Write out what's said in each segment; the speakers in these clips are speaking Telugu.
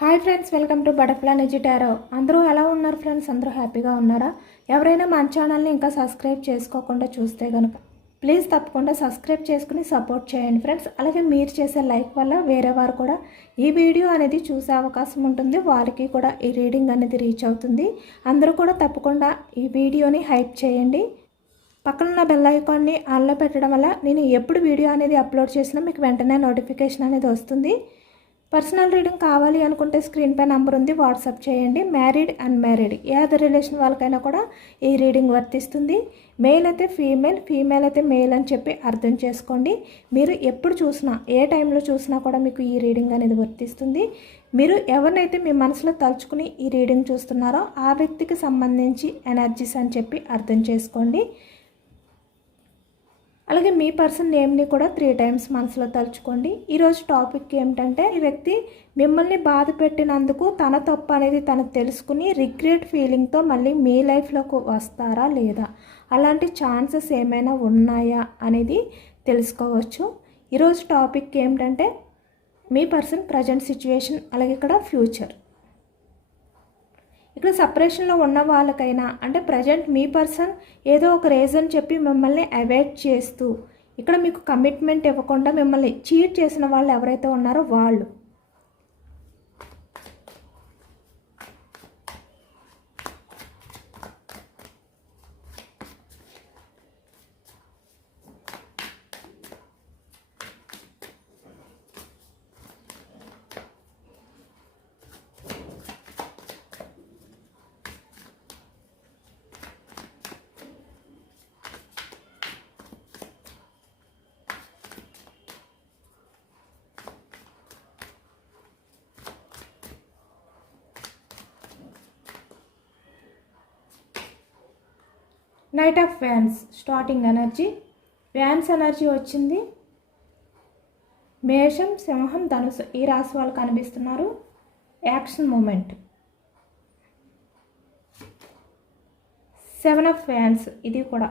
Hi friends welcome to butterfly నిజిటారో అందరూ ఎలా ఉన్నారు ఫ్రెండ్స్? అందరూ హ్యాపీగా ఉన్నారా? ఎవరైనా మన ఛానల్ని ఇంకా సబ్స్క్రైబ్ చేసుకోకుండా చూస్తే కనుక ప్లీజ్ తప్పకుండా సబ్స్క్రైబ్ చేసుకుని సపోర్ట్ చేయండి ఫ్రెండ్స్. అలాగే మీరు చేసే లైక్ వల్ల వేరే వారు కూడా ఈ వీడియో అనేది చూసే అవకాశం ఉంటుంది. వారికి కూడా ఈ రీడింగ్ అనేది రీచ్ అవుతుంది. అందరూ కూడా తప్పకుండా ఈ వీడియోని హైప్ చేయండి. పక్కనున్న బెల్ ఐకాన్ని ఆన్లో పెట్టడం వల్ల నేను ఎప్పుడు వీడియో అనేది అప్లోడ్ చేసినా మీకు వెంటనే నోటిఫికేషన్ అనేది వస్తుంది. పర్సనల్ రీడింగ్ కావాలి అనుకుంటే స్క్రీన్ పై నంబర్ ఉంది వాట్సాప్ చేయండి. మ్యారీడ్ అన్మ్యారీడ్ ఏ అదర్ రిలేషన్ వాళ్ళకైనా కూడా ఈ రీడింగ్ వర్తిస్తుంది. మేల్ అయితే ఫీమేల్ ఫీమేల్ అయితే మేల్ అని చెప్పి అర్థం చేసుకోండి. మీరు ఎప్పుడు చూసినా ఏ టైంలో చూసినా కూడా మీకు ఈ రీడింగ్ అనేది వర్తిస్తుంది. మీరు ఎవరినైతే మీ మనసులో తలుచుకుని ఈ రీడింగ్ చూస్తున్నారో ఆ వ్యక్తికి సంబంధించి ఎనర్జీస్ అని చెప్పి అర్థం చేసుకోండి. అలాగే మీ పర్సన్ నేమ్ని కూడా త్రీ టైమ్స్ మనసులో తలుచుకోండి. ఈరోజు టాపిక్ ఏమిటంటే ఈ వ్యక్తి మిమ్మల్ని బాధ పెట్టినందుకు తన తప్పు అనేది తను తెలుసుకుని రిగ్రెట్ ఫీలింగ్తో మళ్ళీ మీ లైఫ్లోకి వస్తారా లేదా? అలాంటి ఛాన్సెస్ ఏమైనా ఉన్నాయా అనేది తెలుసుకోవచ్చు. ఈరోజు టాపిక్ ఏమిటంటే మీ పర్సన్ ప్రజెంట్ సిచ్యువేషన్ అలాగే ఇక్కడ ఫ్యూచర్. ఇక్కడ సపరేషన్లో ఉన్న వాళ్ళకైనా అంటే ప్రజెంట్ మీ పర్సన్ ఏదో ఒక రీజన్ చెప్పి మిమ్మల్ని అవాయిడ్ చేస్తూ ఇక్కడ మీకు కమిట్మెంట్ ఇవ్వకుండా మిమ్మల్ని చీట్ చేసిన వాళ్ళు ఎవరైతే ఉన్నారో వాళ్ళు. Knight of wands starting energy wands energy వచ్చింది. మేషం సింహం ధనుసు ఈ రాశి వాళ్ళు కనిపిస్తున్నారు. Action moment seven of wands ఇది కూడా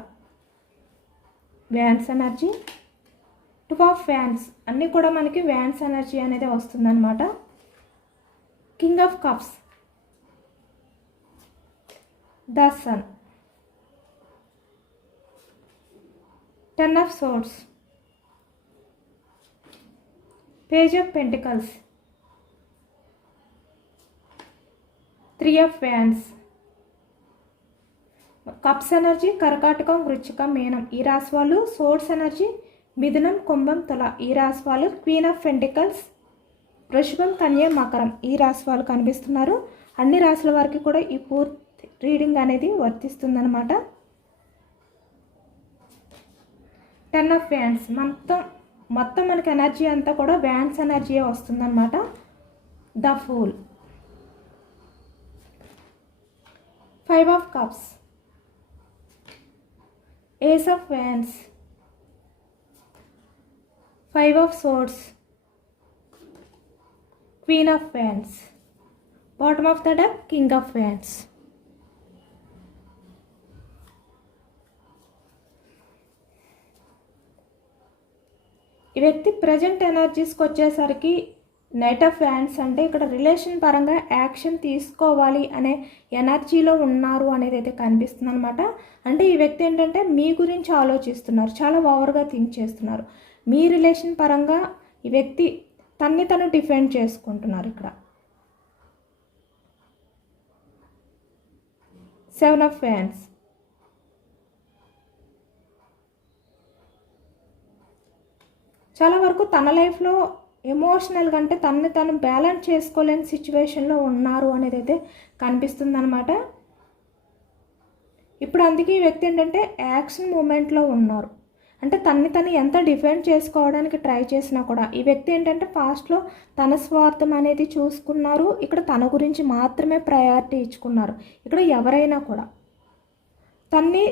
wands energy two of wands అన్నీ కూడా మనకి వ్యాన్స్ ఎనర్జీ అనేది వస్తుందన్నమాట. King of cups the sun ten of swords page of pentacles three of wands cups energy కర్కాటకం వృచ్చికం మీనం ఈ రాశి వాళ్ళు సోర్స్ ఎనర్జీ మిథునం కుంభం తుల ఈ రాశి వాళ్ళు క్వీన్ ఆఫ్ పెంటికల్స్ వృషభం కన్య మకరం ఈ రాశి వాళ్ళు కనిపిస్తున్నారు. అన్ని రాశుల వారికి కూడా ఈ పూర్తి రీడింగ్ అనేది వర్తిస్తుందన్నమాట. Ten of wands. మొత్తం మొత్తం మనకి ఎనర్జీ అంతా కూడా వ్యాన్స్ ఎనర్జీ వస్తుందన్నమాట. The fool. Five of cups. Ace of wands five of swords queen of wands bottom of the duck king of wands ఈ వ్యక్తి ప్రజెంట్ ఎనర్జీస్కి వచ్చేసరికి నైట్ ఆఫ్ హ్యాండ్స్ అంటే ఇక్కడ రిలేషన్ పరంగా యాక్షన్ తీసుకోవాలి అనే ఎనర్జీలో ఉన్నారు అనేది అయితే కనిపిస్తుంది అనమాట అంటే ఈ వ్యక్తి ఏంటంటే మీ గురించి ఆలోచిస్తున్నారు చాలా ఓవర్గా థింక్ చేస్తున్నారు. మీ రిలేషన్ పరంగా ఈ వ్యక్తి తన్ని తను డిఫెండ్ చేసుకుంటున్నారు ఇక్కడ. సెవెన్ ఆఫ్ ఫ్యాన్స్ చాలా వరకు తన లైఫ్లో ఎమోషనల్గా అంటే తనని తను బ్యాలెన్స్ చేసుకోలేని సిచ్యువేషన్లో ఉన్నారు అనేది అయితే కనిపిస్తుంది అనమాట ఇప్పుడు అందుకే ఈ వ్యక్తి ఏంటంటే యాక్షన్ మూమెంట్లో ఉన్నారు. అంటే తన్ని తను ఎంత డిఫెండ్ చేసుకోవడానికి ట్రై చేసినా కూడా ఈ వ్యక్తి ఏంటంటే ఫాస్ట్లో తన స్వార్థం అనేది చూసుకున్నారు. ఇక్కడ తన గురించి మాత్రమే ప్రయారిటీ ఇచ్చుకున్నారు. ఇక్కడ ఎవరైనా కూడా తన్ని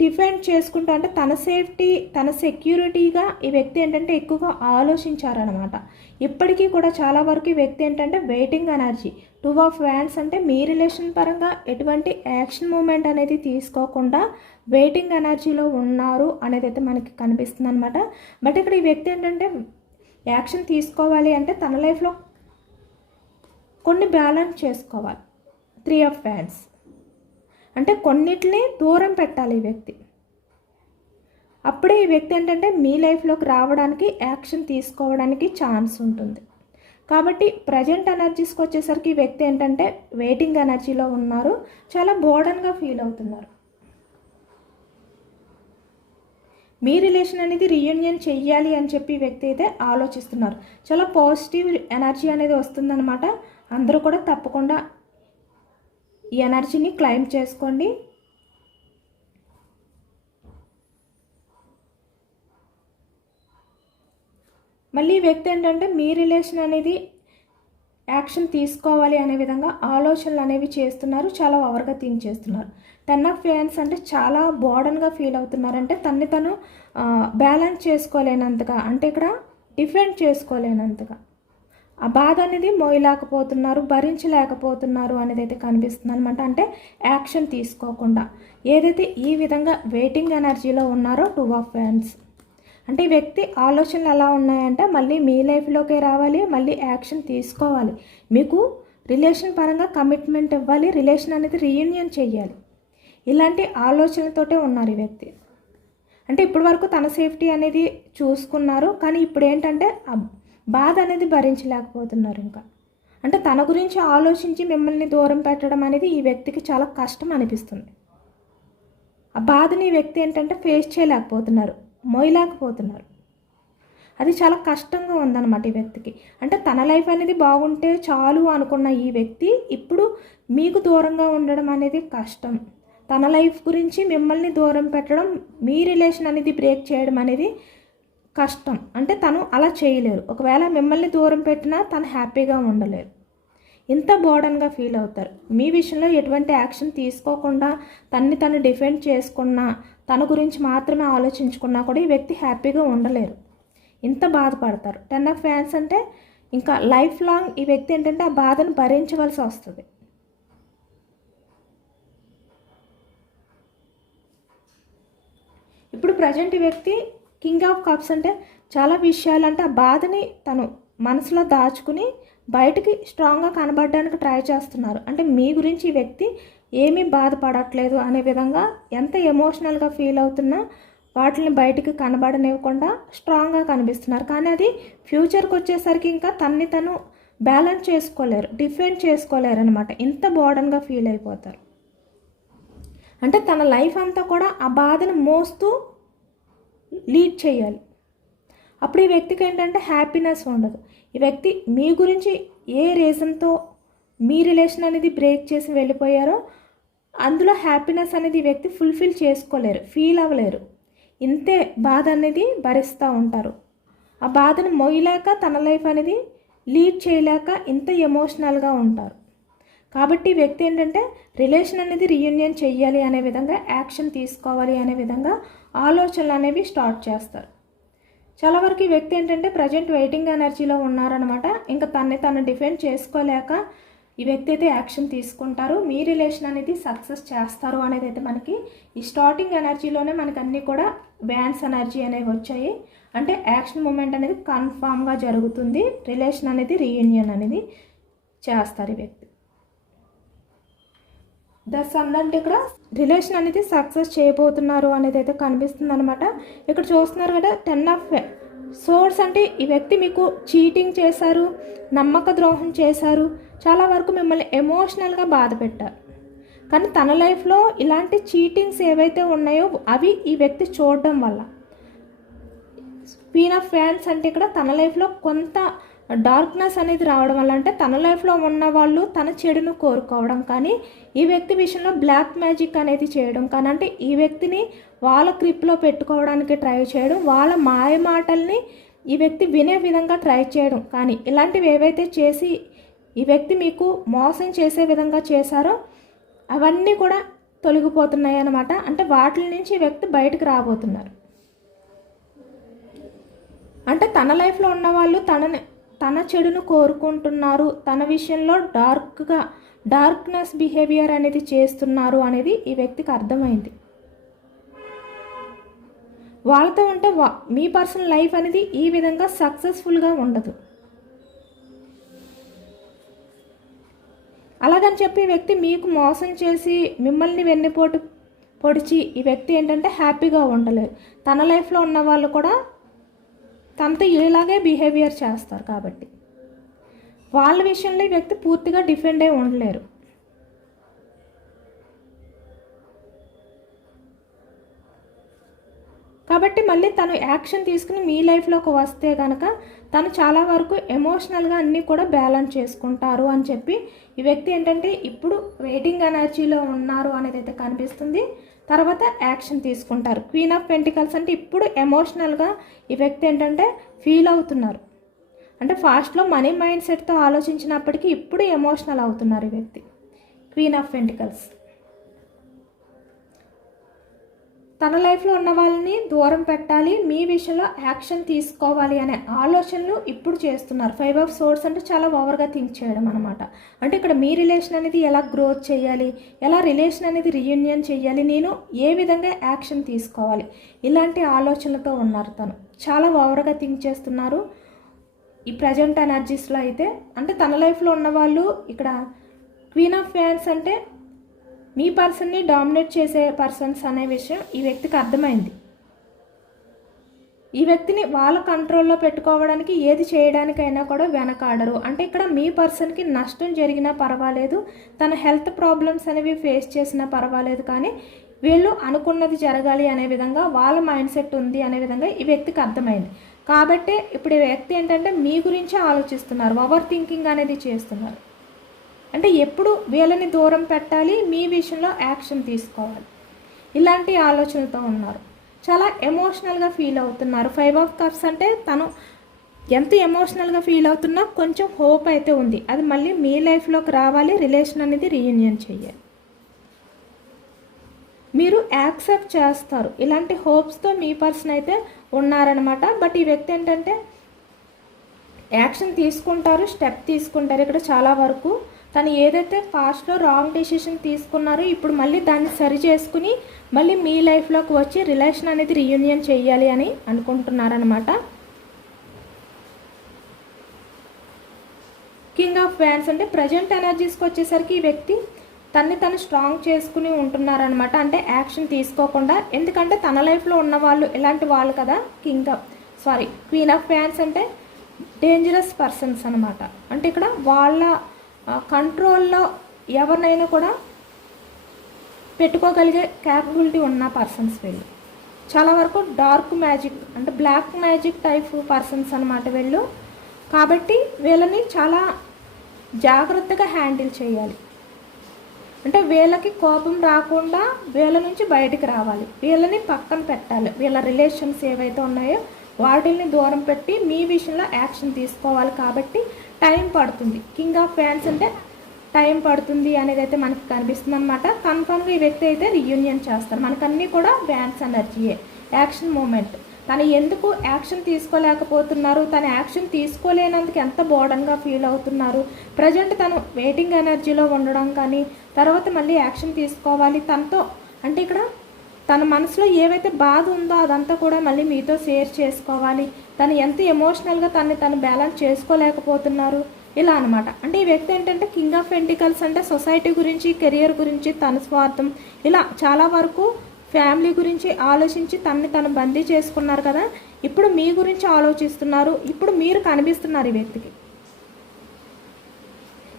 డిఫెండ్ చేసుకుంటూ అంటే తన సేఫ్టీ తన సెక్యూరిటీగా ఈ వ్యక్తి ఏంటంటే ఎక్కువగా ఆలోచించారనమాట ఇప్పటికీ కూడా చాలా వరకు ఈ వ్యక్తి ఏంటంటే waiting energy two of wands అంటే మీ రిలేషన్ పరంగా ఎటువంటి యాక్షన్ మూమెంట్ అనేది తీసుకోకుండా వెయిటింగ్ ఎనర్జీలో ఉన్నారు అనేది అయితే మనకి కనిపిస్తుంది అనమాట బట్ ఇక్కడ ఈ వ్యక్తి ఏంటంటే యాక్షన్ తీసుకోవాలి అంటే తన లైఫ్లో కొన్ని బ్యాలెన్స్ చేసుకోవాలి. త్రీ ఆఫ్ ఫ్యాన్స్ అంటే కొన్నిటిని దూరం పెట్టాలి ఈ వ్యక్తి. అప్పుడే ఈ వ్యక్తి ఏంటంటే మీ లైఫ్లోకి రావడానికి యాక్షన్ తీసుకోవడానికి ఛాన్స్ ఉంటుంది. కాబట్టి ప్రజెంట్ ఎనర్జీస్కి వచ్చేసరికి ఈ వ్యక్తి ఏంటంటే వెయిటింగ్ ఎనర్జీలో ఉన్నారు. చాలా బోర్డన్గా ఫీల్ అవుతున్నారు. మీ రిలేషన్ అనేది రీయూనియన్ చెయ్యాలి అని చెప్పి వ్యక్తి అయితే ఆలోచిస్తున్నారు. చాలా పాజిటివ్ ఎనర్జీ అనేది వస్తుందన్నమాట. అందరూ కూడా తప్పకుండా ఈ ఎనర్జీని క్లైమ్ చేసుకోండి. మళ్ళీ వ్యక్తి ఏంటంటే మీ రిలేషన్ అనేది యాక్షన్ తీసుకోవాలి అనే విధంగా ఆలోచనలు అనేవి చేస్తున్నారు చాలా ఓవర్గా థింక్ చేస్తున్నారు. టెన్ ఆఫ్ ఫ్యాన్స్ అంటే చాలా బోర్డన్గా ఫీల్ అవుతున్నారు అంటే తన్ని తను బ్యాలెన్స్ చేసుకోలేనంతగా అంటే ఇక్కడ డిఫెండ్ చేసుకోలేనంతగా. ఆ బాధ అనేది మోయలేకపోతున్నారు భరించలేకపోతున్నారు అనేది అయితే కనిపిస్తుంది అనమాట అంటే యాక్షన్ తీసుకోకుండా ఏదైతే ఈ విధంగా వెయిటింగ్ ఎనర్జీలో ఉన్నారో టూ ఆఫ్ ఫ్యాన్స్ అంటే ఈ వ్యక్తి ఆలోచనలు ఎలా ఉన్నాయంటే మళ్ళీ మీ లైఫ్లోకే రావాలి మళ్ళీ యాక్షన్ తీసుకోవాలి. మీకు రిలేషన్ పరంగా కమిట్మెంట్ ఇవ్వాలి రిలేషన్ అనేది రీయూనియన్ చేయాలి ఇలాంటి ఆలోచనలతోటే ఉన్నారు ఈ వ్యక్తి. అంటే ఇప్పటి వరకు తన సేఫ్టీ అనేది చూసుకున్నారు కానీ ఇప్పుడు ఏంటంటే బాధ అనేది భరించలేకపోతున్నారు ఇంకా. అంటే తన గురించి ఆలోచించి మిమ్మల్ని దూరం పెట్టడం అనేది ఈ వ్యక్తికి చాలా కష్టం అనిపిస్తుంది. ఆ బాధని ఈ వ్యక్తి ఏంటంటే ఫేస్ చేయలేకపోతున్నారు మోయలేకపోతున్నారు. అది చాలా కష్టంగా ఉందన్నమాట ఈ వ్యక్తికి. అంటే తన లైఫ్ అనేది బాగుంటే చాలు అనుకున్న ఈ వ్యక్తి ఇప్పుడు మీకు దూరంగా ఉండడం అనేది కష్టం. తన లైఫ్ గురించి మిమ్మల్ని దూరం పెట్టడం మీ రిలేషన్ అనేది బ్రేక్ చేయడం అనేది కష్టం. అంటే తను అలా చేయలేరు. ఒకవేళ మిమ్మల్ని దూరం పెట్టినా తను హ్యాపీగా ఉండలేరు. ఇంత బోర్డన్గా ఫీల్ అవుతారు. మీ విషయంలో ఎటువంటి యాక్షన్ తీసుకోకుండా తన్ని తను డిఫెండ్ చేసుకున్నా తన గురించి మాత్రమే ఆలోచించుకున్నా కూడా ఈ వ్యక్తి హ్యాపీగా ఉండలేరు. ఇంత బాధపడతారు. టెన్ ఆఫ్ ఫ్యాన్స్ అంటే ఇంకా లైఫ్ లాంగ్ ఈ వ్యక్తి ఏంటంటే ఆ బాధను భరించవలసి వస్తుంది. ఇప్పుడు ప్రజెంట్ వ్యక్తి కింగ్ ఆఫ్ కప్స్ అంటే చాలా విషయాలు. అంటే ఆ బాధని తను మనసులో దాచుకుని బయటికి స్ట్రాంగ్గా కనబడడానికి ట్రై చేస్తున్నారు. అంటే మీ గురించి ఈ వ్యక్తి ఏమీ బాధపడట్లేదు అనే విధంగా ఎంత ఎమోషనల్గా ఫీల్ అవుతున్నా వాటిని బయటికి కనబడనివ్వకుండా స్ట్రాంగ్గా కనిపిస్తున్నారు. కానీ అది ఫ్యూచర్కి వచ్చేసరికి ఇంకా తన్ని తను బ్యాలెన్స్ చేసుకోలేరు డిఫెండ్ చేసుకోలేరు అనమాట ఇంత బోర్డన్గా ఫీల్ అయిపోతారు. అంటే తన లైఫ్ అంతా కూడా ఆ బాధను మోస్తూ లీడ్ చేయాలి. అప్పుడు ఈ వ్యక్తికి ఏంటంటే హ్యాపీనెస్ ఉండదు. ఈ వ్యక్తి మీ గురించి ఏ రీజన్తో మీ రిలేషన్ అనేది బ్రేక్ చేసి వెళ్ళిపోయారో అందులో హ్యాపీనెస్ అనేది వ్యక్తి ఫుల్ఫిల్ చేసుకోలేరు ఫీల్ అవ్వలేరు. ఇంతే బాధ అనేది భరిస్తూ ఉంటారు. ఆ బాధను మొయ్యలేక తన లైఫ్ అనేది లీడ్ చేయలేక ఇంత ఎమోషనల్గా ఉంటారు. కాబట్టి వ్యక్తి ఏంటంటే రిలేషన్ అనేది రీయూనియన్ చేయాలి అనే విధంగా యాక్షన్ తీసుకోవాలి అనే విధంగా ఆలోచనలు అనేవి స్టార్ట్ చేస్తారు. చాలా వరకు ఈ వ్యక్తి ఏంటంటే ప్రజెంట్ వెయిటింగ్ ఎనర్జీలో ఉన్నారనమాట ఇంకా తన్ని తను డిఫెండ్ చేసుకోలేక ఈ వ్యక్తి అయితే యాక్షన్ తీసుకుంటారు. మీ రిలేషన్ అనేది సక్సెస్ చేస్తారు అనేది అయితే మనకి ఈ స్టార్టింగ్ ఎనర్జీలోనే మనకి అన్నీ కూడా బ్యాన్స్ ఎనర్జీ అనేవి వచ్చాయి. అంటే యాక్షన్ మూమెంట్ అనేది కన్ఫామ్గా జరుగుతుంది. రిలేషన్ అనేది రీయూనియన్ అనేది చేస్తారు ఈ వ్యక్తి. దస్ అందంటే ఇక్కడ రిలేషన్ అనేది సక్సెస్ చేయబోతున్నారు అనేది అయితే కనిపిస్తుంది అనమాట ఇక్కడ చూస్తున్నారు కదా టెన్ ఆఫ్ సోర్స్ అంటే ఈ వ్యక్తి మీకు చీటింగ్ చేశారు నమ్మక ద్రోహం చేశారు చాలా వరకు మిమ్మల్ని ఎమోషనల్గా బాధ పెట్టారు. కానీ తన లైఫ్లో ఇలాంటి చీటింగ్స్ ఏవైతే ఉన్నాయో అవి ఈ వ్యక్తి చూడడం వల్ల. క్వీన్ ఆఫ్ ఫ్యాన్స్ అంటే ఇక్కడ తన లైఫ్లో కొంత డార్క్నెస్ అనేది రావడం వల్ల అంటే తన లైఫ్లో ఉన్న వాళ్ళు తన చెడును కోరుకోవడం. కానీ ఈ వ్యక్తి విషయంలో బ్లాక్ మ్యాజిక్ అనేది చేయడం కానీ అంటే ఈ వ్యక్తిని వాళ్ళ క్రిప్లో పెట్టుకోవడానికి ట్రై చేయడం వాళ్ళ మాయ మాటల్ని ఈ వ్యక్తి వినే విధంగా ట్రై చేయడం కానీ ఇలాంటివి ఏవైతే చేసి ఈ వ్యక్తి మీకు మోసం చేసే విధంగా చేశారో అవన్నీ కూడా తొలగిపోతున్నాయి అన్నమాట. అంటే వాటి నుంచి ఈ వ్యక్తి బయటకు రాబోతున్నారు. అంటే తన లైఫ్లో ఉన్న వాళ్ళు తనని తన చెడును కోరుకుంటున్నారు. తన విషయంలో డార్క్గా డార్క్నెస్ బిహేవియర్ అనేది చేస్తున్నారు అనేది ఈ వ్యక్తికి అర్థమైంది. వాళ్ళతో ఉంటే వా మీ పర్సనల్ లైఫ్ అనేది ఈ విధంగా సక్సెస్ఫుల్గా ఉండదు. అలాగని చెప్పి ఈ వ్యక్తి మీకు మోసం చేసి మిమ్మల్ని వెన్నుపోటు పొడిచి ఈ వ్యక్తి ఏంటంటే హ్యాపీగా ఉండలేరు తన లైఫ్లో ఉన్న వాళ్ళు కూడా తనతో ఇలాగే బిహేవియర్ చేస్తారు కాబట్టి. వాళ్ళ విషయంలో ఈ వ్యక్తి పూర్తిగా డిఫెండ్ అయి ఉండలేరు. కాబట్టి మళ్ళీ తను యాక్షన్ తీసుకుని మీ లైఫ్లోకి వస్తే కనుక తను చాలా వరకు ఎమోషనల్గా అన్నీ కూడా బ్యాలెన్స్ చేసుకుంటారు అని చెప్పి ఈ వ్యక్తి ఏంటంటే ఇప్పుడు వెయిటింగ్ ఎనర్జీలో ఉన్నారు అనేది అయితే కనిపిస్తుంది. తర్వాత యాక్షన్ తీసుకుంటారు. క్వీన్ ఆఫ్ పెంటికల్స్ అంటే ఇప్పుడు ఎమోషనల్గా ఈ వ్యక్తి ఏంటంటే ఫీల్ అవుతున్నారు. అంటే ఫాస్ట్లో మనీ మైండ్ సెట్తో ఆలోచించినప్పటికీ ఇప్పుడు ఎమోషనల్ అవుతున్నారు ఈ వ్యక్తి. క్వీన్ ఆఫ్ వెంటికల్స్ తన లైఫ్లో ఉన్న వాళ్ళని దూరం పెట్టాలి మీ విషయంలో యాక్షన్ తీసుకోవాలి అనే ఆలోచనలు ఇప్పుడు చేస్తున్నారు. ఫైవ్ ఆఫ్ సోర్స్ అంటే చాలా ఓవర్గా థింక్ చేయడం అనమాట అంటే ఇక్కడ మీ రిలేషన్ అనేది ఎలా గ్రోత్ చేయాలి ఎలా రిలేషన్ అనేది రీయూనియన్ చేయాలి నేను ఏ విధంగా యాక్షన్ తీసుకోవాలి ఇలాంటి ఆలోచనలతో ఉన్నారు తను. చాలా ఓవర్గా థింక్ చేస్తున్నారు. ఈ ప్రజెంట్ ఎనర్జీస్లో అయితే అంటే తన లైఫ్లో ఉన్నవాళ్ళు ఇక్కడ క్వీన్ ఆఫ్ ఫ్యాన్స్ అంటే మీ పర్సన్ని డామినేట్ చేసే పర్సన్స్ అనే విషయం ఈ వ్యక్తికి అర్థమైంది. ఈ వ్యక్తిని వాళ్ళ కంట్రోల్లో పెట్టుకోవడానికి ఏది చేయడానికైనా కూడా వెనకాడరు. అంటే ఇక్కడ మీ పర్సన్కి నష్టం జరిగినా పర్వాలేదు తన హెల్త్ ప్రాబ్లమ్స్ అనేవి ఫేస్ చేసినా పర్వాలేదు కానీ వీళ్ళు అనుకున్నది జరగాలి అనే విధంగా వాళ్ళ మైండ్ సెట్ ఉంది అనే విధంగా ఈ వ్యక్తికి అర్థమైంది. కాబట్టి ఇప్పుడు ఈ వ్యక్తి ఏంటంటే మీ గురించే ఆలోచిస్తున్నారు. ఓవర్ థింకింగ్ అనేది చేస్తున్నారు. అంటే ఎప్పుడు వీళ్ళని దూరం పెట్టాలి మీ విషయంలో యాక్షన్ తీసుకోవాలి. ఇలాంటి ఆలోచనలతో ఉన్నారు. చాలా ఎమోషనల్గా ఫీల్ అవుతున్నారు. ఫైవ్ ఆఫ్ కప్స్ అంటే తను ఎంత ఎమోషనల్గా ఫీల్ అవుతున్నా కొంచెం హోప్ అయితే ఉంది. అది మళ్ళీ మీ లైఫ్లోకి రావాలి రిలేషన్ అనేది రీయూనియన్ చేయాలి మీరు యాక్సెప్ట్ చేస్తారు. ఇలాంటి హోప్స్తో మీ పర్సన్ అయితే ఉన్నారనమాట బట్ ఈ వ్యక్తి ఏంటంటే యాక్షన్ తీసుకుంటారు స్టెప్ తీసుకుంటారు ఇక్కడ చాలా వరకు. తను ఏదైతే ఫాస్ట్లో రాంగ్ డెసిషన్ తీసుకున్నారో ఇప్పుడు మళ్ళీ దాన్ని సరి చేసుకుని మళ్ళీ మీ లైఫ్లోకి వచ్చి రిలేషన్ అనేది రీయూనియన్ చేయాలి అని అనుకుంటున్నారనమాట కింగ్ ఆఫ్ ఫ్యాన్స్ అంటే ప్రజెంట్ ఎనర్జీస్కి వచ్చేసరికి ఈ వ్యక్తి తన్ని తను స్ట్రాంగ్ చేసుకుని ఉంటున్నారనమాట అంటే యాక్షన్ తీసుకోకుండా ఎందుకంటే తన లైఫ్లో ఉన్న వాళ్ళు ఇలాంటి వాళ్ళు కదా king of sorry queen of fans అంటే డేంజరస్ పర్సన్స్ అనమాట అంటే ఇక్కడ వాళ్ళ కంట్రోల్లో ఎవరినైనా కూడా పెట్టుకోగలిగే క్యాపబిలిటీ ఉన్న పర్సన్స్ వీళ్ళు. చాలా వరకు డార్క్ మ్యాజిక్ అంటే బ్లాక్ మ్యాజిక్ టైప్ పర్సన్స్ అనమాట వీళ్ళు. కాబట్టి వీళ్ళని చాలా జాగ్రత్తగా హ్యాండిల్ చేయాలి. అంటే వీళ్ళకి కోపం రాకుండా వీళ్ళ నుంచి బయటికి రావాలి. వీళ్ళని పక్కన పెట్టాలి. వీళ్ళ రిలేషన్స్ ఏవైతే ఉన్నాయో వాటిల్ని దూరం పెట్టి మీ విషయంలో యాక్షన్ తీసుకోవాలి కాబట్టి టైం పడుతుంది. కింగ్ ఆఫ్ ఫ్యాన్స్ అంటే టైం పడుతుంది అనేది అయితే మనకి కనిపిస్తుంది అనమాట కన్ఫామ్గా ఈ వ్యక్తి అయితే రీయూనియన్ చేస్తారు. మనకన్నీ కూడా ఫ్యాన్స్ ఎనర్జీయే. Action moment. తను ఎందుకు యాక్షన్ తీసుకోలేకపోతున్నారు? తన యాక్షన్ తీసుకోలేనందుకు ఎంత బోర్డన్గా ఫీల్ అవుతున్నారు? ప్రజెంట్ తను వెయిటింగ్ ఎనర్జీలో ఉండడం కానీ తర్వాత మళ్ళీ యాక్షన్ తీసుకోవాలి. తనతో అంటే ఇక్కడ తన మనసులో ఏవైతే బాధ ఉందో అదంతా కూడా మళ్ళీ మీతో షేర్ చేసుకోవాలి. తను ఎంత ఎమోషనల్గా తను తను బ్యాలెన్స్ చేసుకోలేకపోతున్నారు? ఇలా అనమాట అంటే ఈ వ్యక్తి ఏంటంటే కింగ్ ఆఫ్ పెంటికల్స్ అంటే సొసైటీ గురించి కెరియర్ గురించి తన స్వార్థం. ఇలా చాలా వరకు ఫ్యామిలీ గురించి ఆలోచించి తనని తను బందీ చేసుకున్నారు కదా ఇప్పుడు మీ గురించి ఆలోచిస్తున్నారు ఇప్పుడు మీరు కనిపిస్తున్నారు ఈ వ్యక్తికి.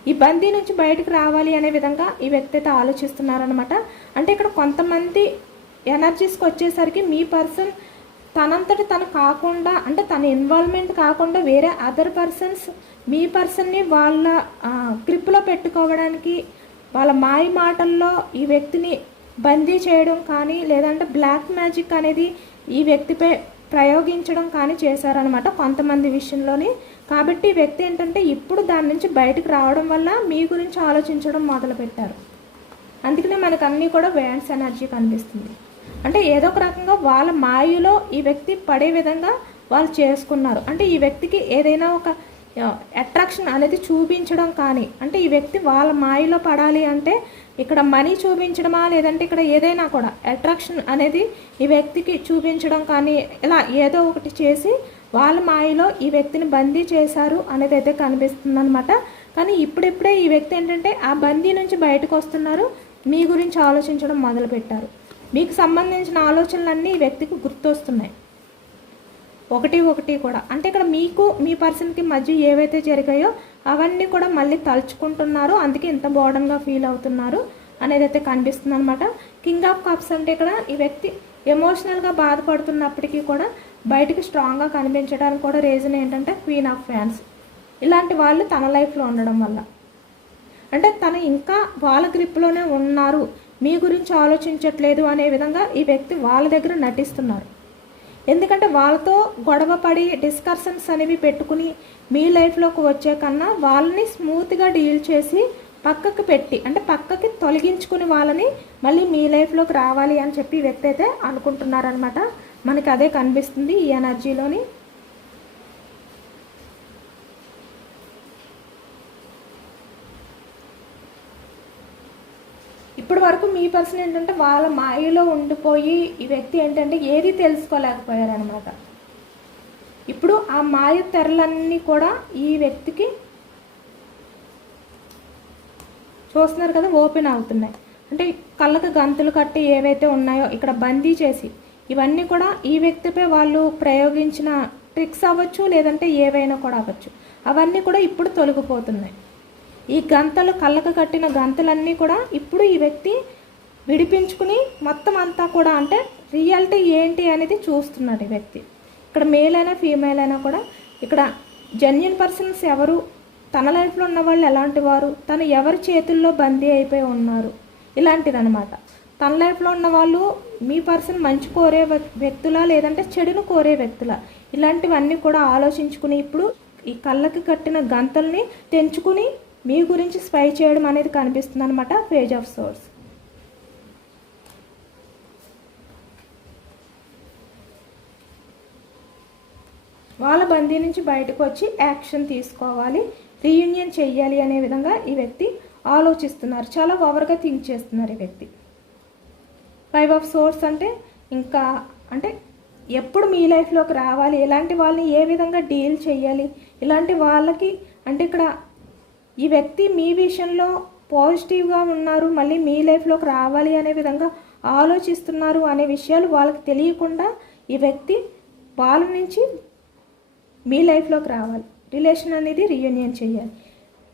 ఈ బందీ నుంచి బయటకు రావాలి అనే విధంగా ఈ వ్యక్తి అయితే ఆలోచిస్తున్నారనమాట అంటే ఇక్కడ కొంతమంది ఎనర్జీస్కి వచ్చేసరికి మీ పర్సన్ తనంతటి తను కాకుండా అంటే తన ఇన్వాల్వ్మెంట్ కాకుండా వేరే అదర్ పర్సన్స్ మీ పర్సన్ని వాళ్ళ గ్రిప్లో పెట్టుకోవడానికి వాళ్ళ మాయ మాటల్లో ఈ వ్యక్తిని బందీ చేయడం కానీ లేదంటే బ్లాక్ మ్యాజిక్ అనేది ఈ వ్యక్తిపై ప్రయోగించడం కానీ చేశారనమాట కొంతమంది విషయంలోని. కాబట్టి ఈ వ్యక్తి ఏంటంటే ఇప్పుడు దాని నుంచి బయటకు రావడం వల్ల మీ గురించి ఆలోచించడం మొదలుపెట్టారు. అందుకనే మనకు అన్నీ కూడా వ్యాన్స్ ఎనర్జీ కనిపిస్తుంది. అంటే ఏదో ఒక రకంగా వాళ్ళ మాయలో ఈ వ్యక్తి పడే విధంగా వాళ్ళు చేసుకున్నారు. అంటే ఈ వ్యక్తికి ఏదైనా ఒక అట్రాక్షన్ అనేది చూపించడం కానీ అంటే ఈ వ్యక్తి వాళ్ళ మాయలో పడాలి అంటే ఇక్కడ మనీ చూపించడమా లేదంటే ఇక్కడ ఏదైనా కూడా అట్రాక్షన్ అనేది ఈ వ్యక్తికి చూపించడం కానీ ఇలా ఏదో ఒకటి చేసి వాళ్ళ మాయలో ఈ వ్యక్తిని బందీ చేశారు అనేది అయితే కనిపిస్తుంది అనమాట కానీ ఇప్పుడిప్పుడే ఈ వ్యక్తి ఏంటంటే ఆ బందీ నుంచి బయటకు వస్తున్నారు. మీ గురించి ఆలోచించడం మొదలుపెట్టారు. మీకు సంబంధించిన ఆలోచనలన్నీ ఈ వ్యక్తికి గుర్తొస్తున్నాయి. ఒకటి ఒకటి కూడా. అంటే ఇక్కడ మీకు మీ పర్సన్కి మధ్య ఏవైతే జరిగాయో అవన్నీ కూడా మళ్ళీ తలుచుకుంటున్నారు. అందుకే ఇంత బోర్డన్గా ఫీల్ అవుతున్నారు అనేది అయితే కనిపిస్తుంది అనమాట కింగ్ ఆఫ్ కప్స్ అంటే ఇక్కడ ఈ వ్యక్తి ఎమోషనల్గా బాధపడుతున్నప్పటికీ కూడా బయటికి స్ట్రాంగ్గా కనిపించడానికి కూడా రీజన్ ఏంటంటే క్వీన్ ఆఫ్ ఫ్యాన్స్ ఇలాంటి వాళ్ళు తన లైఫ్లో ఉండడం వల్ల. అంటే తను ఇంకా వాళ్ళ గ్రిప్లోనే ఉన్నారు. మీ గురించి ఆలోచించట్లేదు అనే విధంగా ఈ వ్యక్తి వాళ్ళ దగ్గర నటిస్తున్నారు. ఎందుకంటే వాళ్ళతో గొడవ పడి డిస్కషన్స్ అనేవి పెట్టుకుని మీ లైఫ్లోకి వచ్చే కన్నా వాళ్ళని స్మూత్గా డీల్ చేసి పక్కకి పెట్టి అంటే పక్కకి తొలగించుకుని వాళ్ళని మళ్ళీ మీ లైఫ్లోకి రావాలి అని చెప్పి వ్యక్తి అయితే అనుకుంటున్నారనమాట మనకి అదే కనిపిస్తుంది ఈ ఎనర్జీలోని ఇప్పటి వరకు మీ పర్సన్ ఏంటంటే వాళ్ళ మాయలో ఉండిపోయి ఈ వ్యక్తి ఏంటంటే ఏది తెలుసుకోలేకపోయారనమాట. ఇప్పుడు ఆ మాయ తెరలన్నీ కూడా ఈ వ్యక్తికి చూస్తున్నారు కదా ఓపెన్ అవుతున్నాయి. అంటే కళ్ళకు గంతులు కట్టి ఏవైతే ఉన్నాయో ఇక్కడ బందీ చేసి ఇవన్నీ కూడా ఈ వ్యక్తిపై వాళ్ళు ప్రయోగించిన ట్రిక్స్ అవ్వచ్చు లేదంటే ఏవైనా కూడా అవ్వచ్చు. అవన్నీ కూడా ఇప్పుడు తొలగిపోతున్నాయి. ఈ గంతలు కళ్ళకు కట్టిన గంతలన్నీ కూడా ఇప్పుడు ఈ వ్యక్తి విడిపించుకుని మొత్తం అంతా కూడా అంటే రియాలిటీ ఏంటి అనేది చూస్తున్నాడు ఈ వ్యక్తి. ఇక్కడ మేల్ అయినా ఫీమేల్ అయినా కూడా ఇక్కడ జెన్యున్ పర్సన్స్ ఎవరు తన లైఫ్లో ఉన్న వాళ్ళు ఎలాంటి వారు తను ఎవరి చేతుల్లో బందీ అయిపోయి ఉన్నారు ఇలాంటిదనమాట తన లైఫ్లో ఉన్న వాళ్ళు మీ పర్సన్ మంచి కోరే వ్యక్- వ్యక్తులా లేదంటే చెడును కోరే వ్యక్తులా? ఇలాంటివన్నీ కూడా ఆలోచించుకుని ఇప్పుడు ఈ కళ్ళకి కట్టిన గంతల్ని తెంచుకుని మీ గురించి స్పై చేయడం అనేది కనిపిస్తుంది అనమాట పేజ్ ఆఫ్ సోర్స్ వాళ్ళ బందీ నుంచి బయటకు వచ్చి యాక్షన్ తీసుకోవాలి రీయూనియన్ చెయ్యాలి అనే విధంగా ఈ వ్యక్తి ఆలోచిస్తున్నారు. చాలా ఓవర్గా థింక్ చేస్తున్నారు ఈ వ్యక్తి. ఫైవ్ ఆఫ్ సోర్స్ అంటే ఇంకా అంటే ఎప్పుడు మీ లైఫ్లోకి రావాలి ఇలాంటి వాళ్ళని ఏ విధంగా డీల్ చేయాలి ఇలాంటి వాళ్ళకి అంటే ఇక్కడ ఈ వ్యక్తి మీ విషయంలో పాజిటివ్గా ఉన్నారు మళ్ళీ మీ లైఫ్లోకి రావాలి అనే విధంగా ఆలోచిస్తున్నారు అనే విషయాలు వాళ్ళకి తెలియకుండా ఈ వ్యక్తి వాళ్ళ నుంచి మీ లైఫ్లోకి రావాలి. రిలేషన్ అనేది రీయూనియన్ చేయాలి.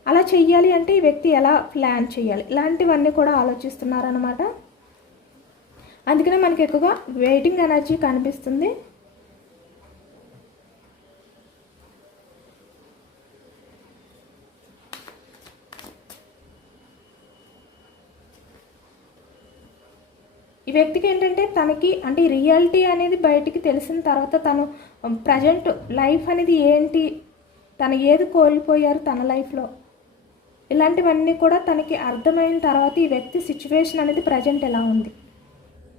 అలా చెయ్యాలి అంటే ఈ వ్యక్తి ఎలా ప్లాన్ చేయాలి? ఇలాంటివన్నీ కూడా ఆలోచిస్తున్నారనమాట అందుకనే మనకి ఎక్కువగా వెయిటింగ్ ఎనర్జీ కనిపిస్తుంది ఈ వ్యక్తికి ఏంటంటే తనకి అంటే రియాలిటీ అనేది బయటికి తెలిసిన తర్వాత తను ప్రజెంట్ లైఫ్ అనేది ఏంటి తను ఏది కోల్పోయారు తన లైఫ్లో? ఇలాంటివన్నీ కూడా తనకి అర్థమైన తర్వాత ఈ వ్యక్తి సిచ్యువేషన్ అనేది ప్రజెంట్ ఎలా ఉంది?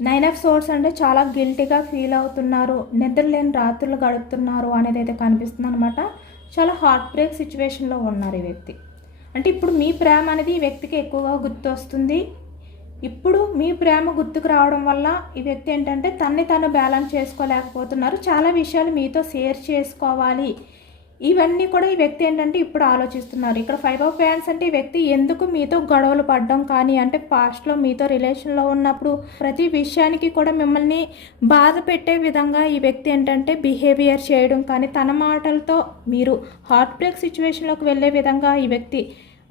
నైన్ ఆఫ్ సోర్స్ అంటే చాలా గిల్టీగా ఫీల్ అవుతున్నారు నిద్రలేని రాత్రులు గడుపుతున్నారు అనేది అయితే కనిపిస్తుంది అనమాట చాలా హార్ట్ బ్రేక్ సిచ్యువేషన్లో ఉన్నారు ఈ వ్యక్తి. అంటే ఇప్పుడు మీ ప్రేమ అనేది ఈ వ్యక్తికి ఎక్కువగా గుర్తొస్తుంది. ఇప్పుడు మీ ప్రేమ గుర్తుకు రావడం వల్ల ఈ వ్యక్తి ఏంటంటే తన్ని తను బ్యాలెన్స్ చేసుకోలేకపోతున్నారు. చాలా విషయాలు మీతో షేర్ చేసుకోవాలి. ఇవన్నీ కూడా ఈ వ్యక్తి ఏంటంటే ఇప్పుడు ఆలోచిస్తున్నారు. ఇక్కడ ఫైవ్ ఆఫ్ ఫ్యాన్స్ అంటే ఈ వ్యక్తి ఎందుకు మీతో గొడవలు పడడం కానీ అంటే పాస్ట్లో మీతో రిలేషన్లో ఉన్నప్పుడు ప్రతి విషయానికి కూడా మిమ్మల్ని బాధ పెట్టే విధంగా ఈ వ్యక్తి ఏంటంటే బిహేవియర్ చేయడం కానీ తన మాటలతో మీరు హార్ట్ బ్రేక్ సిచ్యువేషన్లోకి వెళ్ళే విధంగా ఈ వ్యక్తి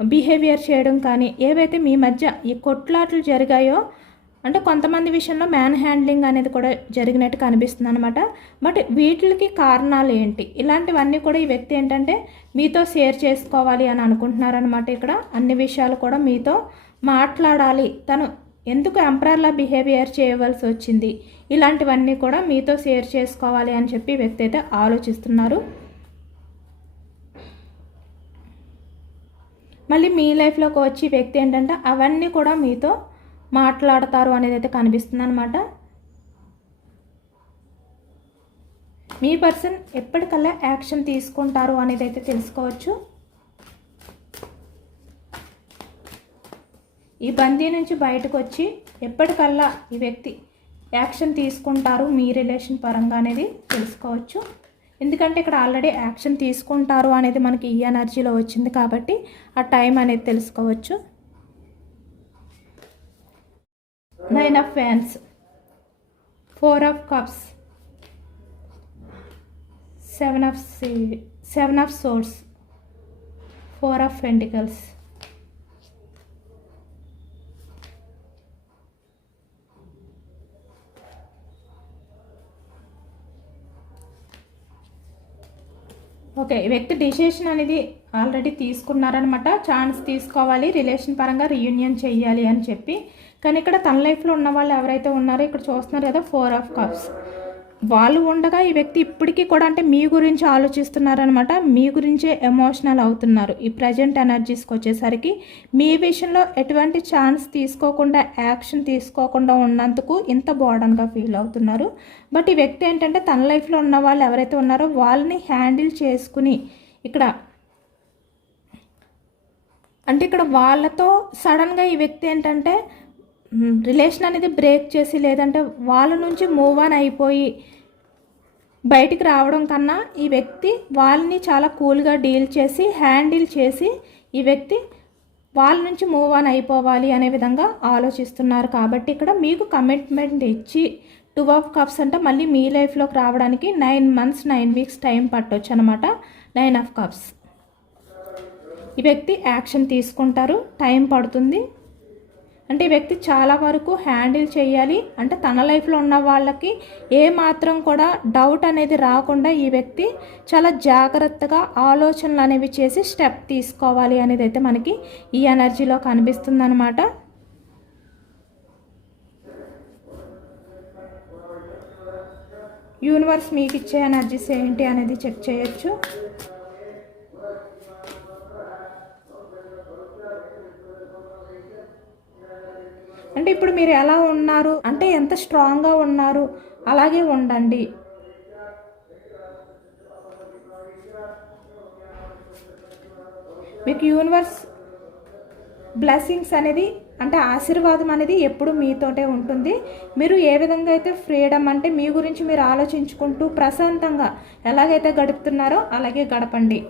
బిహేవియర్ చేయడం కానీ ఏవైతే మీ మధ్య ఈ కొట్లాట్లు జరిగాయో అంటే కొంతమంది విషయంలో మ్యాన్ హ్యాండ్లింగ్ అనేది కూడా జరిగినట్టు కనిపిస్తుంది అనమాట బట్ వీటికి కారణాలు ఏంటి? ఇలాంటివన్నీ కూడా ఈ వ్యక్తి ఏంటంటే మీతో షేర్ చేసుకోవాలి అని అనుకుంటున్నారనమాట ఇక్కడ. అన్ని విషయాలు కూడా మీతో మాట్లాడాలి. తను ఎందుకు ఎంపరర్లా బిహేవియర్ చేయవలసి వచ్చింది? ఇలాంటివన్నీ కూడా మీతో షేర్ చేసుకోవాలి అని చెప్పి వ్యక్తి అయితే ఆలోచిస్తున్నారు. మళ్ళీ మీ లైఫ్లోకి వచ్చి వ్యక్తి ఏంటంటే అవన్నీ కూడా మీతో మాట్లాడతారు అనేది అయితే కనిపిస్తుంది అనమాట మీ పర్సన్ ఎప్పటికల్లా యాక్షన్ తీసుకుంటారు అనేది అయితే తెలుసుకోవచ్చు. ఈ బందీ నుంచి బయటకు వచ్చి ఎప్పటికల్లా ఈ వ్యక్తి యాక్షన్ తీసుకుంటారు మీ రిలేషన్ పరంగా అనేది తెలుసుకోవచ్చు. ఎందుకంటే ఇక్కడ ఆల్రెడీ యాక్షన్ తీసుకుంటారు అనేది మనకి ఈ ఎనర్జీలో వచ్చింది కాబట్టి ఆ టైం అనేది తెలుసుకోవచ్చు. Nine of fans four of cups seven of seven of swords four of pentacles okay వ్యక్తి డిసిషన్ అనేది ఆల్రెడీ తీసుకున్నారనమాట. ఛాన్స్ తీసుకోవాలి రిలేషన్ పరంగా రీయూనియన్ చెయ్యాలి అని చెప్పి. కానీ ఇక్కడ తన లైఫ్లో ఉన్న వాళ్ళు ఎవరైతే ఉన్నారో ఇక్కడ చూస్తున్నారు కదా ఫోర్ ఆఫ్ కప్స్. వాళ్ళు ఉండగా ఈ వ్యక్తి ఇప్పటికీ కూడా అంటే మీ గురించి ఆలోచిస్తున్నారనమాట. మీ గురించే ఎమోషనల్ అవుతున్నారు. ఈ ప్రజెంట్ ఎనర్జీస్కి వచ్చేసరికి మీ విషయంలో ఎటువంటి ఛాన్స్ తీసుకోకుండా యాక్షన్ తీసుకోకుండా ఉన్నందుకు ఇంత బోర్డన్గా ఫీల్ అవుతున్నారు. బట్ ఈ వ్యక్తి ఏంటంటే తన లైఫ్లో ఉన్న వాళ్ళు ఎవరైతే ఉన్నారో వాళ్ళని హ్యాండిల్ చేసుకుని ఇక్కడ అంటే ఇక్కడ వాళ్ళతో సడన్గా ఈ వ్యక్తి ఏంటంటే రిలేషన్ అనేది బ్రేక్ చేసి లేదంటే వాళ్ళ నుంచి మూవ్ ఆన్ అయిపోయి బయటికి రావడం కన్నా ఈ వ్యక్తి వాళ్ళని చాలా కూల్గా డీల్ చేసి హ్యాండిల్ చేసి ఈ వ్యక్తి వాళ్ళ నుంచి మూవ్ ఆన్ అయిపోవాలి అనే విధంగా ఆలోచిస్తున్నారు. కాబట్టి ఇక్కడ మీకు కమిట్మెంట్ ఇచ్చి టూ ఆఫ్ కప్స్ అంటే మళ్ళీ మీ లైఫ్లోకి రావడానికి nine months nine weeks time పట్టొచ్చు అనమాట నైన్ ఆఫ్ కప్స్. ఈ వ్యక్తి యాక్షన్ తీసుకుంటారు. టైం పడుతుంది. అంటే ఈ వ్యక్తి చాలా వరకు హ్యాండిల్ చేయాలి. అంటే తన లైఫ్లో ఉన్న వాళ్ళకి ఏ మాత్రం కూడా డౌట్ అనేది రాకుండా ఈ వ్యక్తి చాలా జాగ్రత్తగా ఆలోచనలు అనేవి చేసి స్టెప్ తీసుకోవాలి అనేది అయితే మనకి ఈ ఎనర్జీలో కనిపిస్తుంది అనమాట యూనివర్స్ మీకు ఇచ్చే ఎనర్జీస్ ఏంటి అనేది చెక్ చేయొచ్చు. అంటే ఇప్పుడు మీరు ఎలా ఉన్నారు? అంటే ఎంత స్ట్రాంగ్గా ఉన్నారు? అలాగే ఉండండి. మీకు యూనివర్స్ బ్లెస్సింగ్స్ అనేది అంటే ఆశీర్వాదం అనేది ఎప్పుడు మీతోటే ఉంటుంది. మీరు ఏ విధంగా అయితే ఫ్రీడమ్ అంటే మీ గురించి మీరు ఆలోచించుకుంటూ ప్రశాంతంగా ఎలాగైతే గడుపుతున్నారో అలాగే గడపండి.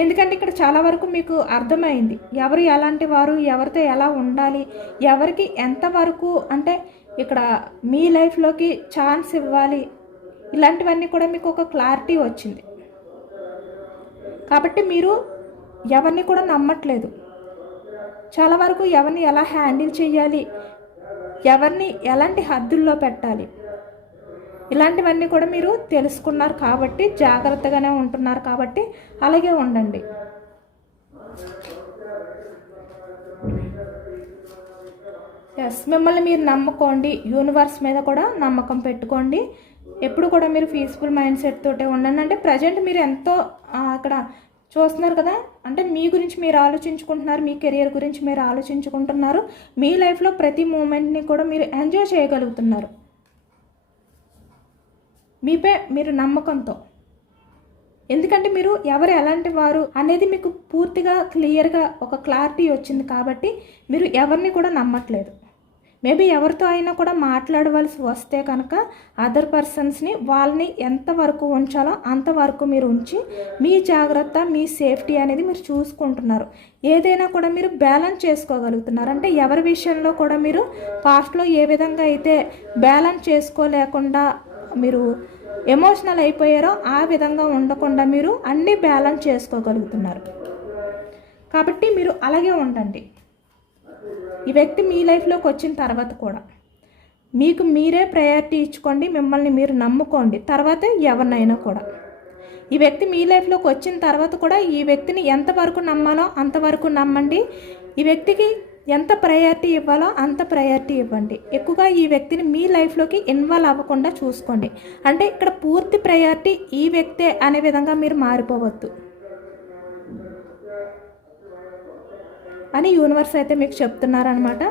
ఎందుకంటే ఇక్కడ చాలా వరకు మీకు అర్థమైంది. ఎవరు ఎలాంటి వారు ఎవరితో ఎలా ఉండాలి ఎవరికి ఎంతవరకు అంటే ఇక్కడ మీ లైఫ్లోకి ఛాన్స్ ఇవ్వాలి. ఇలాంటివన్నీ కూడా మీకు ఒక క్లారిటీ వచ్చింది. కాబట్టి మీరు ఎవరిని కూడా నమ్మట్లేదు. చాలా వరకు ఎవరిని ఎలా హ్యాండిల్ చేయాలి ఎవరిని ఎలాంటి హద్దుల్లో పెట్టాలి ఇలాంటివన్నీ కూడా మీరు తెలుసుకున్నారు కాబట్టి జాగ్రత్తగానే ఉంటున్నారు కాబట్టి అలాగే ఉండండి. ఎస్ మిమ్మల్ని మీరు నమ్ముకోండి. యూనివర్స్ మీద కూడా నమ్మకం పెట్టుకోండి. ఎప్పుడు కూడా మీరు పీస్ఫుల్ మైండ్ సెట్ తోటే ఉండండి. అంటే ప్రజెంట్ మీరు ఎంతో అక్కడ చూస్తున్నారు కదా? అంటే మీ గురించి మీరు ఆలోచించుకుంటున్నారు మీ కెరియర్ గురించి మీరు ఆలోచించుకుంటున్నారు. మీ లైఫ్లో ప్రతి మూమెంట్ని కూడా మీరు ఎంజాయ్ చేయగలుగుతున్నారు. మీపై మీరు నమ్మకంతో. ఎందుకంటే మీరు ఎవరు ఎలాంటి వారు అనేది మీకు పూర్తిగా క్లియర్గా ఒక క్లారిటీ వచ్చింది కాబట్టి మీరు ఎవరిని కూడా నమ్మట్లేదు. మేబీ ఎవరితో అయినా కూడా మాట్లాడవలసి వస్తే కనుక అదర్ పర్సన్స్ని వాళ్ళని ఎంతవరకు ఉంచాలో అంతవరకు మీరు ఉంచి మీ జాగ్రత్త మీ సేఫ్టీ అనేది మీరు చూసుకుంటున్నారు. ఏదైనా కూడా మీరు బ్యాలెన్స్ చేసుకోగలుగుతున్నారు. అంటే ఎవరి విషయంలో కూడా మీరు పాస్ట్లో ఏ విధంగా అయితే బ్యాలెన్స్ చేసుకోలేకుండా మీరు ఎమోషనల్ అయిపోయారో ఆ విధంగా ఉండకుండా మీరు అన్నీ బ్యాలెన్స్ చేసుకోగలుగుతున్నారు. కాబట్టి మీరు అలాగే ఉండండి. ఈ వ్యక్తి మీ లైఫ్లోకి వచ్చిన తర్వాత కూడా మీకు మీరే ప్రయారిటీ ఇచ్చుకోండి మిమ్మల్ని మీరు నమ్ముకోండి తర్వాత ఎవరినైనా కూడా. ఈ వ్యక్తి మీ లైఫ్లోకి వచ్చిన తర్వాత కూడా ఈ వ్యక్తిని ఎంతవరకు నమ్మాలో అంతవరకు నమ్మండి. ఈ వ్యక్తికి ఎంత ప్రయారిటీ ఇవ్వాలో అంత ప్రయారిటీ ఇవ్వండి. ఎక్కువగా ఈ వ్యక్తిని మీ లైఫ్లోకి ఇన్వాల్వ్ అవ్వకుండా చూసుకోండి. అంటే ఇక్కడ పూర్తి ప్రయారిటీ ఈ వ్యక్తే అనే విధంగా మీరు మారిపోవద్దు. అని యూనివర్స్ అయితే మీకు చెప్తున్నారనమాట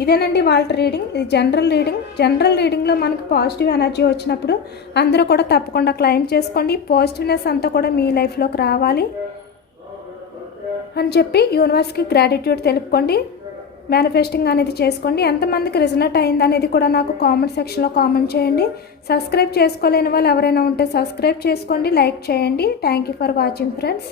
ఇదేనండి వాళ్ళ రీడింగ్ ఇది జనరల్ రీడింగ్ జనరల్ రీడింగ్లో మనకి పాజిటివ్ ఎనర్జీ వచ్చినప్పుడు అందరూ కూడా తప్పకుండా క్లైమ్ చేసుకోండి. పాజిటివ్నెస్ అంతా కూడా మీ లైఫ్లోకి రావాలి. అని చెప్పి యూనివర్స్కి గ్రాటిట్యూడ్ తెలుపుకోండి. మేనిఫెస్టింగ్ అనేది చేసుకోండి. ఎంతమందికి రిజనెట్ అయింది అనేది కూడా నాకు కామెంట్ సెక్షన్లో కామెంట్ చేయండి. సబ్స్క్రైబ్ చేసుకోలేని వాళ్ళు ఎవరైనా ఉంటే సబ్స్క్రైబ్ చేసుకోండి లైక్ చేయండి. Thank you for watching friends